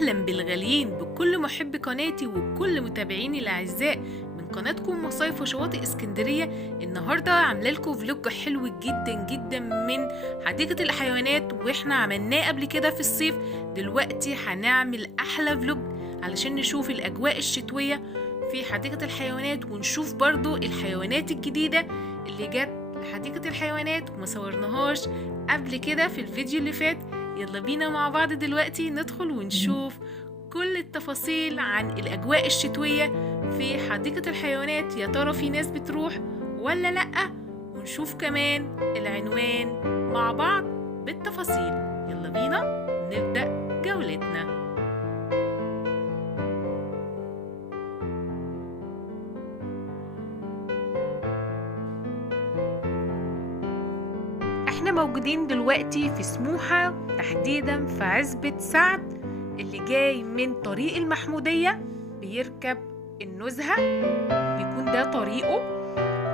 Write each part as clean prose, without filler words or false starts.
أهلا بالغاليين بكل محبي قناتي وكل متابعيني الأعزاء من قناتكم مصايف وشواطئ اسكندرية. النهاردة عاملة لكم فلوج حلو جدا جدا من حديقة الحيوانات، واحنا عملناه قبل كده في الصيف. دلوقتي هنعمل أحلى فلوج علشان نشوف الأجواء الشتوية في حديقة الحيوانات، ونشوف برضو الحيوانات الجديدة اللي جت لحديقة الحيوانات وما صورناهاش قبل كده في الفيديو اللي فات. يلا بينا مع بعض دلوقتي ندخل ونشوف كل التفاصيل عن الأجواء الشتوية في حديقة الحيوانات. يا ترى في ناس بتروح ولا لأ؟ ونشوف كمان العنوان مع بعض بالتفاصيل. يلا بينا نبدأ جولتنا. احنا موجودين دلوقتي في سموحة، تحديدا في عزبة سعد. اللي جاي من طريق المحمودية بيركب النزهة، بيكون ده طريقه،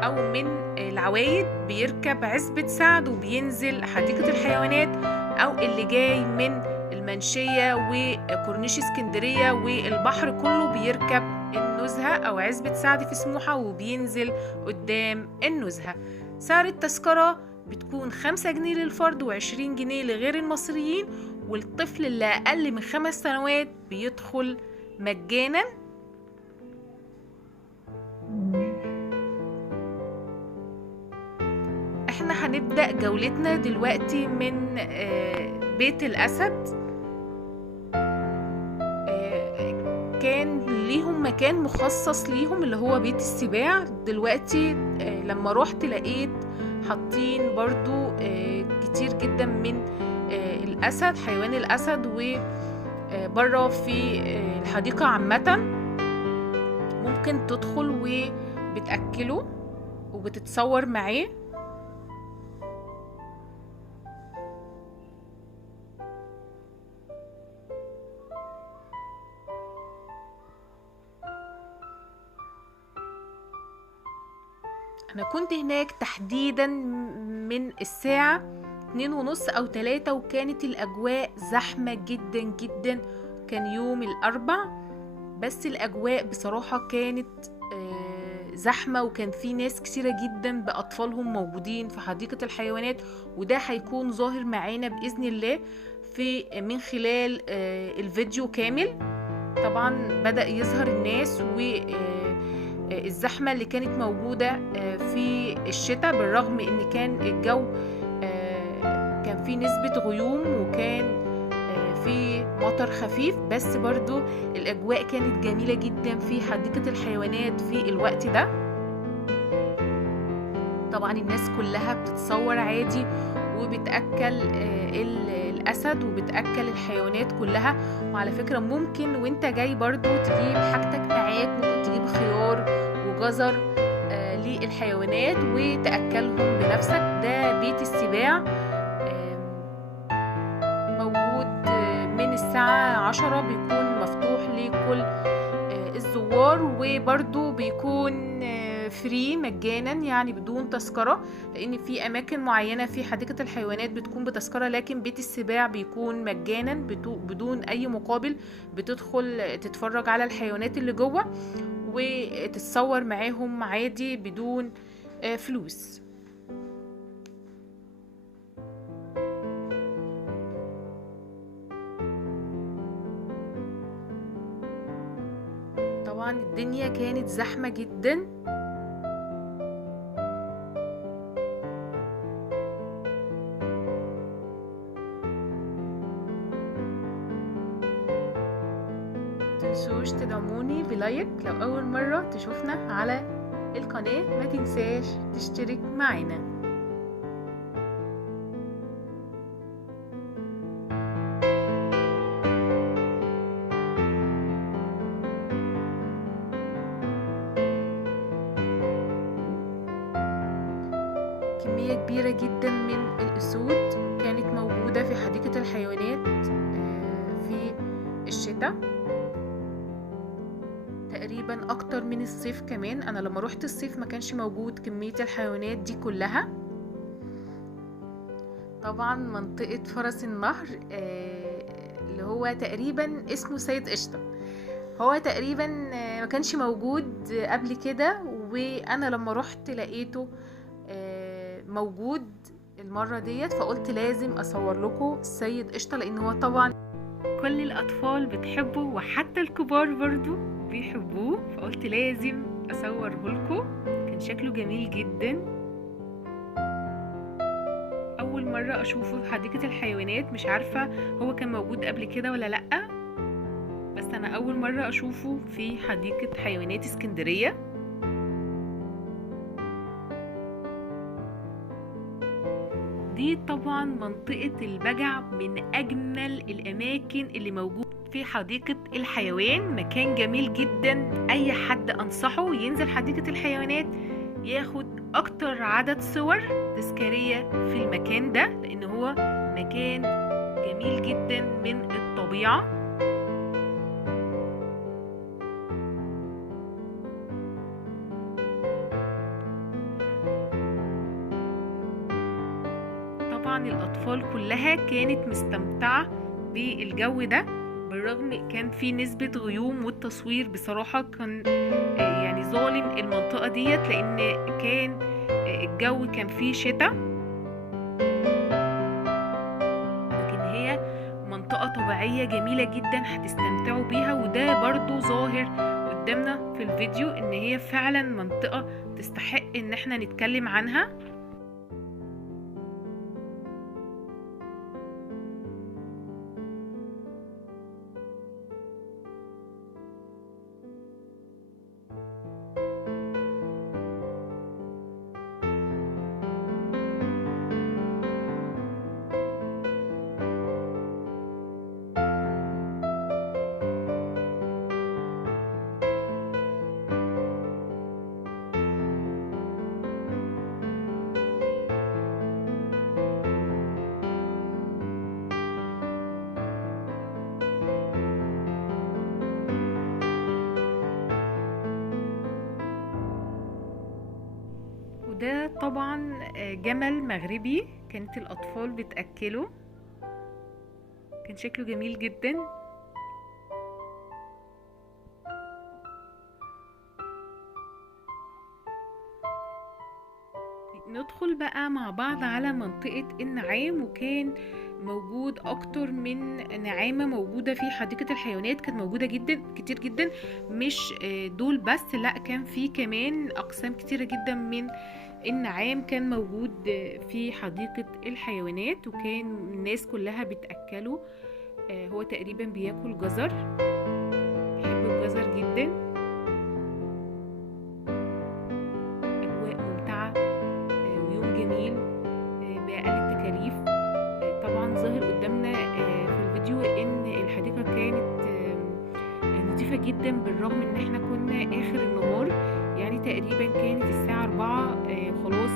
او من العوايد بيركب عزبة سعد وبينزل حديقة الحيوانات، او اللي جاي من المنشية وكورنيش اسكندرية والبحر كله بيركب النزهة او عزبة سعد في سموحة وبينزل قدام النزهة. سعر التذكرة بتكون 5 جنيه للفرد و20 جنيه لغير المصريين، والطفل اللي أقل من 5 سنوات بيدخل مجانا. احنا هنبدأ جولتنا دلوقتي من بيت الأسد. كان ليهم مكان مخصص ليهم اللي هو بيت السباع. دلوقتي لما روحت لقيت حاطين برضو كتير جدا من الأسد، حيوان الأسد، وبره في الحديقة عامة ممكن تدخل وبتأكله وبتتصور معاه. أنا كنت هناك تحديدا من الساعة 2:30 أو 3، وكانت الأجواء زحمة جدا جدا. كان يوم الأربع، بس الأجواء بصراحة كانت زحمة، وكان في ناس كثيرة جدا بأطفالهم موجودين في حديقة الحيوانات. وده هيكون ظاهر معانا بإذن الله من خلال الفيديو كامل. طبعا بدأ يظهر الناس والزحمة اللي كانت موجودة في الشتاء، بالرغم ان كان الجو كان في نسبة غيوم وكان في مطر خفيف، بس برضو الأجواء كانت جميلة جدا في حديقة الحيوانات في الوقت ده. طبعا الناس كلها بتتصور عادي وبتأكل الأسد وبتأكل الحيوانات كلها. وعلى فكرة ممكن وانت جاي برضو تجيب حاجتك معاك، ممكن تجيب خيار وجزر للحيوانات وتأكلهم بنفسك. ده بيت السباع موجود من الساعة 10، بيكون مفتوح لكل الزوار، وبرضو بيكون فري مجانا، يعني بدون تذكرة، لأن في أماكن معينة في حديقة الحيوانات بتكون بتذكرة، لكن بيت السباع بيكون مجانا بدون أي مقابل. بتدخل تتفرج على الحيوانات اللي جوه وتتصور معاهم عادي بدون فلوس. طبعا الدنيا كانت زحمة جدا. متنسوش تدعموني بلايك لو أول مرة تشوفنا على القناة، ما تنساش تشترك معنا. كمية كبيرة جدا من الأسود كانت موجودة في حديقة الحيوانات في الشتاء، تقريبا اكتر من الصيف كمان. انا لما روحت الصيف ما كانش موجود كمية الحيوانات دي كلها. طبعا منطقة فرس النهر اللي هو تقريبا اسمه سيد قشطة. هو تقريبا ما كانش موجود قبل كده، وانا لما رحت لقيته موجود المرة ديت، فقلت لازم اصور لكم السيد قشطة، لان هو طبعا كل الاطفال بتحبه وحتى الكبار برضو بيحبوه، فقلت لازم اصوره لكم. كان شكله جميل جدا، اول مرة اشوفه في حديقة الحيوانات. مش عارفة هو كان موجود قبل كده ولا لأ، بس انا اول مرة اشوفه في حديقة حيوانات اسكندرية. دي طبعا منطقة البجع، من اجمل الاماكن اللي موجود في حديقة الحيوان. مكان جميل جدا، اي حد انصحه ينزل حديقة الحيوانات ياخد اكتر عدد صور تذكارية في المكان ده، لان هو مكان جميل جدا من الطبيعة. طبعا الأطفال كلها كانت مستمتعة بالجو ده، بالرغم كان في نسبة غيوم، والتصوير بصراحة كان يعني ظالم المنطقة ديت، لأن كان الجو كان فيه شتاء، لكن هي منطقة طبيعية جميلة جدا هتستمتعوا بيها. وده برضو ظاهر قدامنا في الفيديو ان هي فعلا منطقة تستحق ان احنا نتكلم عنها. وده طبعا جمل مغربي كانت الأطفال بتأكله، كان شكله جميل جدا. ندخل بقى مع بعض على منطقة النعام، وكان موجود اكتر من نعامة موجودة في حديقة الحيوانات، كانت موجودة جدا كتير جدا، مش دول بس، لا كان في كمان اقسام كتيرة جدا من النعام كان موجود في حديقة الحيوانات، وكان الناس كلها بتأكله. هو تقريبا بياكل جزر، بيحب الجزر جدا. اجواء ممتعة ويوم جميل بأقل التكاليف. طبعا ظاهر قدامنا في الفيديو ان الحديقة كانت نظيفة جدا، بالرغم ان احنا كنا اخر النهار، يعني تقريبا كانت الساعة 4 خلاص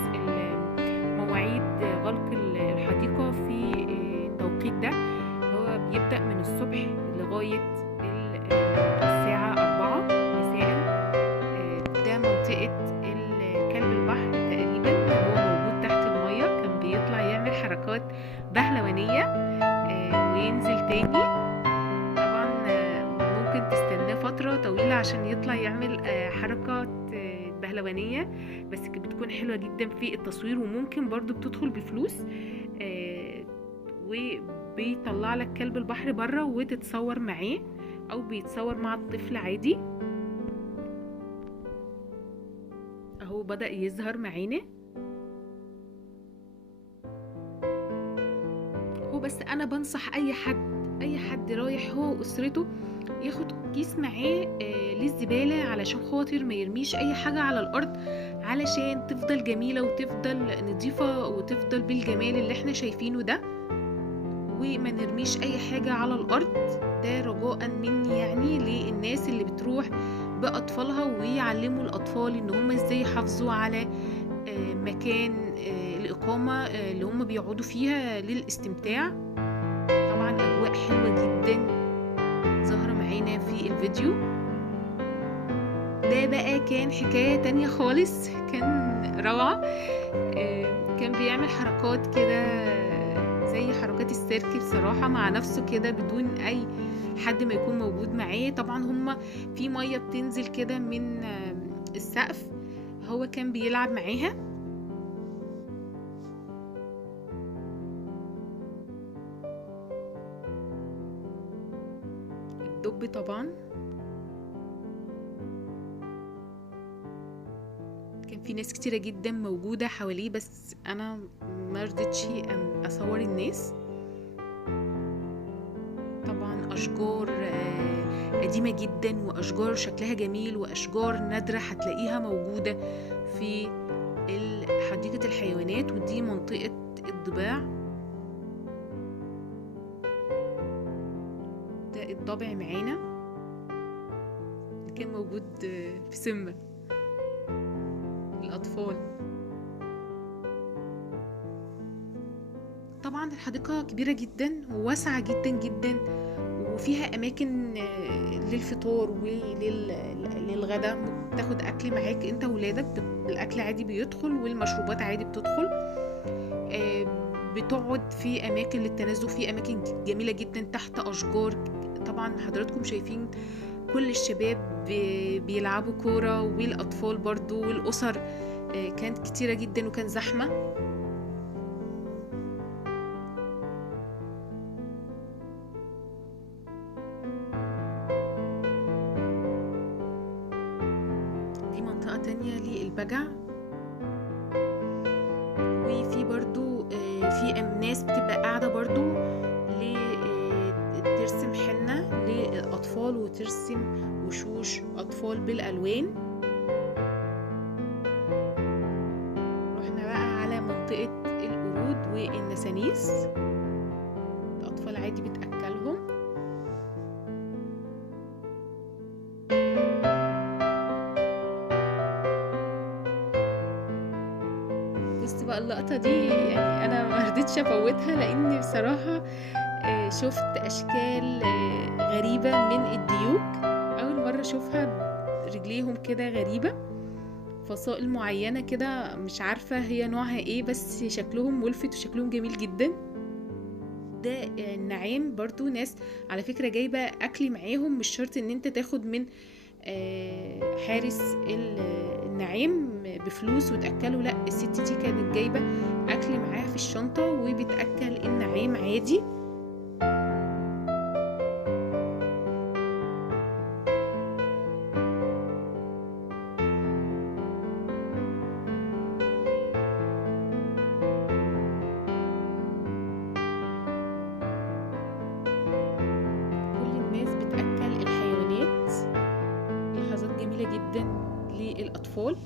مواعيد غلق الحديقة في التوقيت ده. هو بيبدأ من الصبح لغاية الساعة 4 مساء. ده منطقة كلب البحر تقريبا، هو موجود تحت المية، كان بيطلع يعمل حركات بهلوانية وينزل تاني. طبعا ممكن تستناه فترة طويلة عشان يطلع يعمل حركات بهلوانية، بس بتكون حلوة جدا في التصوير، وممكن برضو بتدخل بفلوس وبيطلع لك كلب البحر بره وتتصور معاه، او بيتصور مع الطفل عادي. اهو بدأ يظهر معانا. هو بس انا بنصح اي حد رايح هو واسرته ياخد كيس معاه للزبالة، علشان خاطر ما يرميش اي حاجة على الارض، علشان تفضل جميلة وتفضل نظيفة وتفضل بالجمال اللي احنا شايفينه ده، وما نرميش اي حاجة على الارض. ده رجاء مني يعني للناس اللي بتروح باطفالها، ويعلموا الاطفال ان هم ازاي يحافظوا على مكان الاقامة اللي هم بيقعدوا فيها للاستمتاع. طبعا اجواء حلوة جدا ظاهرة معانا في الفيديو ده. بقى كان حكاية تانية خالص، كان روعة. كان بيعمل حركات كده زي حركات السيرك بصراحة مع نفسه كده بدون أي حد ما يكون موجود معاه. طبعا هما في مية بتنزل كده من السقف، هو كان بيلعب معاها. الدب طبعا كان في ناس كتيرة جدا موجودة حواليه، بس أنا مرضتش أصور الناس. طبعا أشجار قديمة جدا، وأشجار شكلها جميل، وأشجار نادرة هتلاقيها موجودة في حديقة الحيوانات. ودي منطقة الضباع، ده الضبع معانا اللي كان موجود في سيمبا الأطفال. طبعا الحديقة كبيرة جدا وواسعة جدا جدا، وفيها أماكن للفطار وللغدا. تاخد أكل معاك أنت وولادك، الأكل عادي بيدخل والمشروبات عادي بتدخل. بتقعد في أماكن للتنزه، في أماكن جميلة جدا تحت أشجار. طبعا حضراتكم شايفين كل الشباب بيلعبوا كورة، والأطفال برضو، والأسر كانت كتيرة جدا وكان زحمة. دي منطقة تانية للبجع، وفي برضو في ناس بتبقى قاعدة برضو ترسم حنة للأطفال، وترسم وشوش أطفال بالألوان. رحنا بقى على منطقة القرود والنسانيس، الأطفال عادي بتأكلهم. بص بقى اللقطة دي، يعني أنا ما رضيتش أفوتها، لأن بصراحة شفت أشكال غريبة من الديوك، أول مرة أشوفها. رجليهم كده غريبة، فصائل معينة كده، مش عارفة هي نوعها ايه، بس شكلهم ملفت وشكلهم جميل جدا. ده النعام برضو، ناس على فكرة جايبة أكل معاهم، مش شرط ان انت تاخد من حارس النعام بفلوس وتأكله، لا، الست دي كانت جايبة أكل معاها في الشنطة وبتأكل النعام عادي. جدا للأطفال.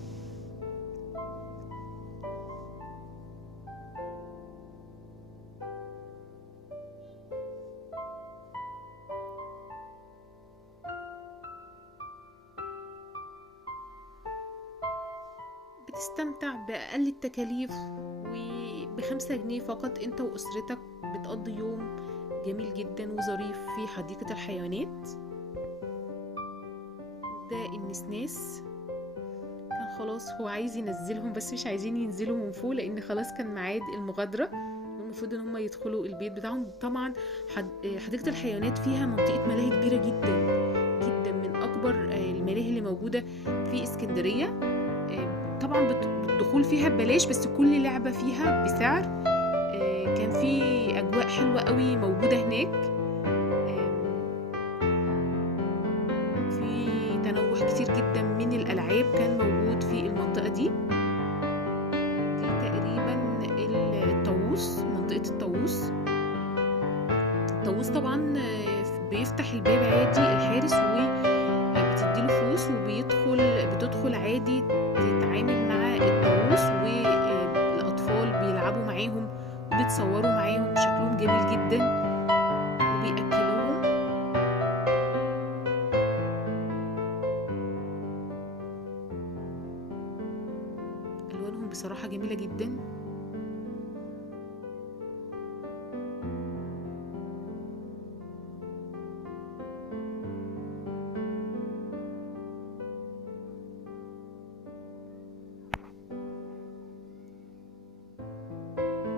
بتستمتع بأقل التكاليف، وب5 جنيه فقط انت وأسرتك بتقضي يوم جميل جدا وظريف في حديقة الحيوانات. ده النسناس كان خلاص هو عايز ينزلهم، بس مش عايزين ينزلوا من فوق، لان خلاص كان ميعاد المغادرة، المفروض ان هم يدخلوا البيت بتاعهم. طبعا حديقة الحيوانات فيها منطقة ملاهي كبيرة جدا جدا، من اكبر الملاهي اللي موجودة في اسكندرية. طبعا الدخول فيها ببلاش، بس كل لعبة فيها بسعر. كان في اجواء حلوة قوي موجودة هناك، تنوع كتير جدا من الألعاب كان موجود في المنطقة دي. دي تقريبا الطاووس، منطقة الطاووس. الطاووس طبعا بيفتح الباب عادي الحارس وبتديله فلوس، بتدخل عادي تتعامل مع الطاووس، والأطفال بيلعبوا معاهم وبيتصوروا معاهم، شكلهم جميل جدا وبيأكلوهم. بصراحة جميلة جدا.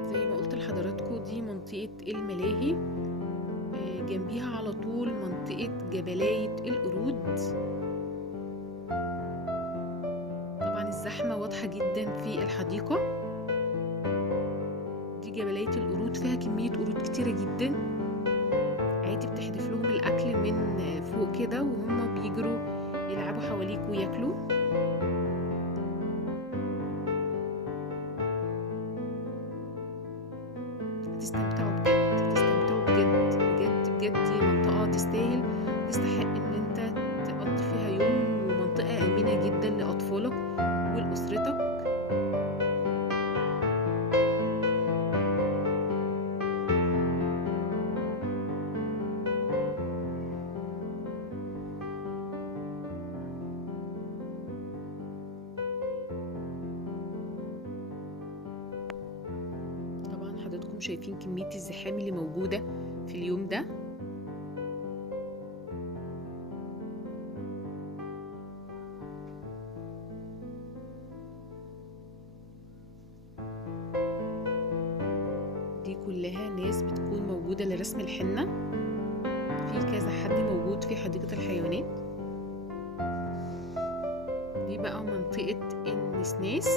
زي ما قلت لحضراتكم، دي منطقة منطقة الملاهي، جنبيها على طول منطقة جبلاية القرود. طبعا الزحمة واضحة جدا في الحديقة دي. جبلاية القرود فيها كمية قرود كتيرة جدا، عادي بتحدف لهم الأكل من فوق كده وهم بيجروا يلعبوا حواليك وياكلوا. هتستمتعوا بجد، هتستمتعوا بجد بجد بجد. دي منطقة تستحق ان انت تقضي فيها يوم، ومنطقة آمنة جدا لأطفالك ولأسرتك. طبعا حضراتكم شايفين كمية الزحام اللي موجودة في اليوم ده. دي كلها ناس بتكون موجودة لرسم الحنة، في كذا حد موجود في حديقة الحيوانات. دي بقى منطقة النسناس.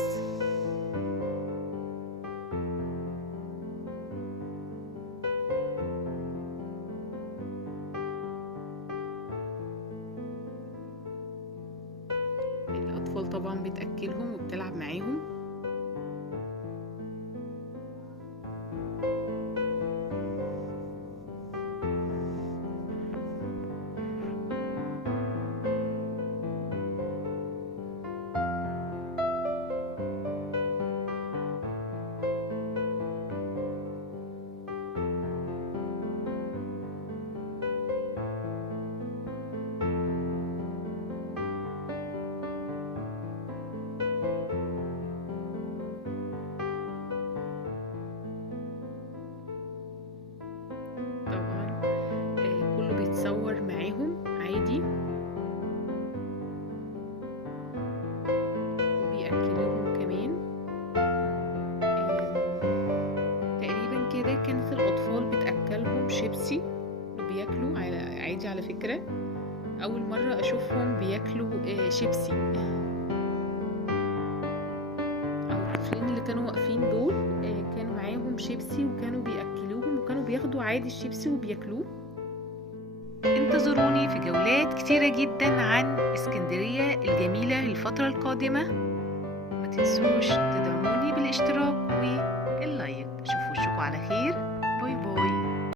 الأطفال طبعا بتأكلهم وبتلعب معاهم. بيتصور معاهم عادي وبيأكلوهم كمان. تقريبا كده كانت الأطفال بتأكلهم شيبسي وبياكلوا عادي. على فكرة أول مرة أشوفهم بياكلوا شيبسي، أو الطفلين اللي كانوا واقفين دول كانوا معاهم شيبسي وكانوا بيأكلوهم، وكانوا بياخدوا عادي الشيبسي وبياكلوه. انتظروني في جولات كتيرة جدا عن اسكندرية الجميلة الفترة القادمة. ما تنسوش تدعموني بالاشتراك واللايك. اشوف وشكم على خير.